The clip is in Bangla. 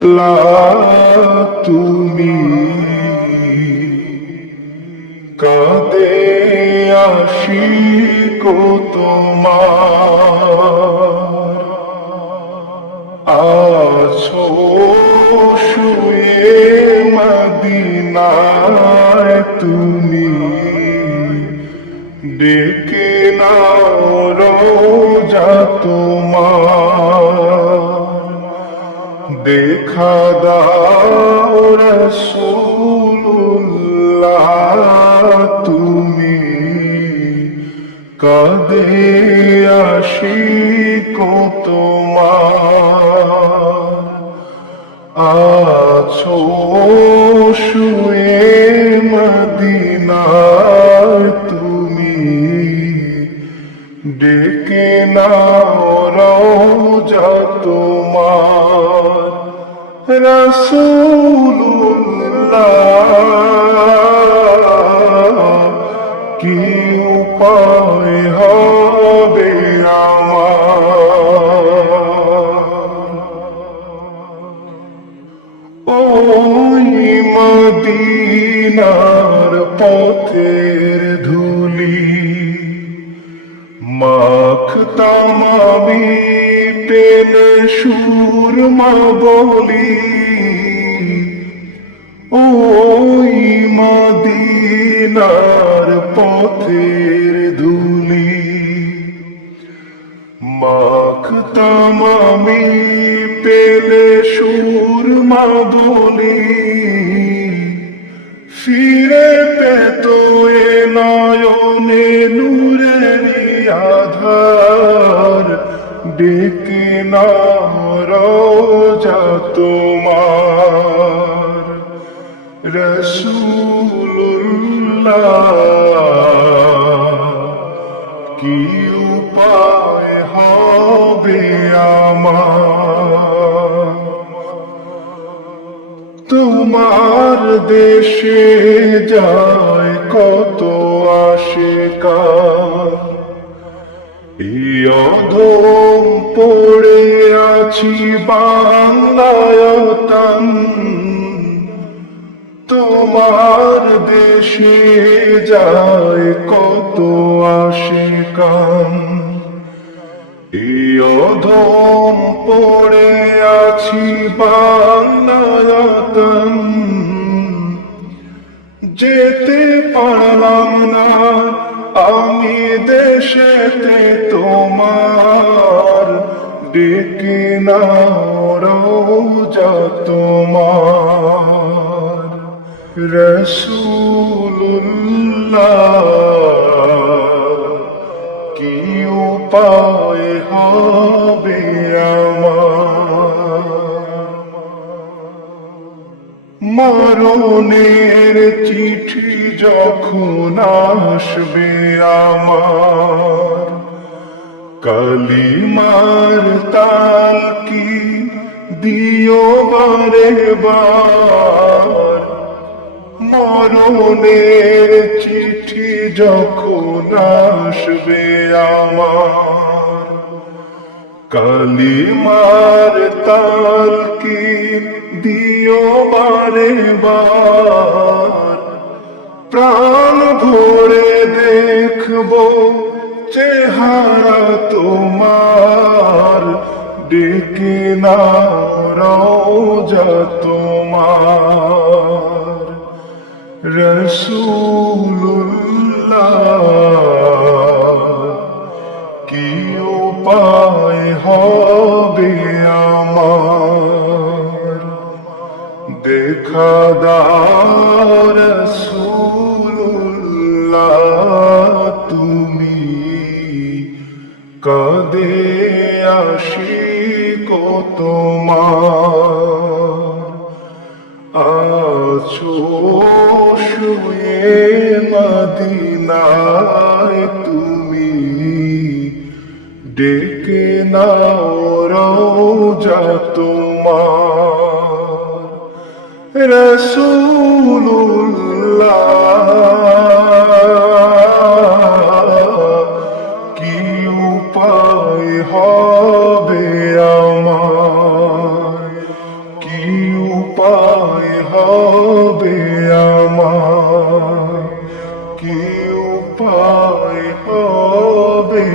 লা তুমি কাঁদে আশিক তোমার আছো শুয়ে মদিনায় তুমি ডেকে নাও রোজা তোমার দেখা দাও রাসূলুল্লাহ তুমি কাঁদে আশিক তোমার আছো শুয়ে মদিনায় তুমি ডেকে নাও রওজা তোমার রাসূলুল্লাহ কি উপায় হবে আমার ওই মদিনার পথের ধুলি মাখতাম আমি পেলে সুরমা বলি ওই মদিনার পথের ধুলি মাখতাম আমি পেলে সুরমা বলি ফিরে পেত এ নয়নে নূরের আধার ডেকে নাও রওজা তোমার রাসূলুল্লাহ কি উপায় হবে আমার তোমার দেশে যায় কত আশিকার এই অধম পড়ে আছি বাংলায়তন তোমার দেশে যায় কত আশিকান এই অধম পড়ে আছি বাংলায়তন যেতে পারলাম না আমি দেশেতে তোমার ডেকে নাও রওজা তোমার রাসূলুল্লাহ কি উপায় হবে আমার মরণের চিঠি যখন আসবে আমার কালিমার তাল কি দিও বারে বার মরণের চিঠি যখন আসবে আমার কালিমার তাল কি দিও বারে বার প্রাণ ভরে দেখবো চেহারা তোমার ডেকে নাও রওজা তোমার রাসূলুল্লাহ কি উপায় হবে আমার দেখা দাও রাসূলুল্লাহ তুমি কাঁদে আশিক তোমার আছো শুয়ে মদিনায় তুমি ডেকে নাও রওজা তোমার রাসূলুল্লাহ কি উপায় হবে আমার কি উপায় হবে আমার, কি উপায় হবে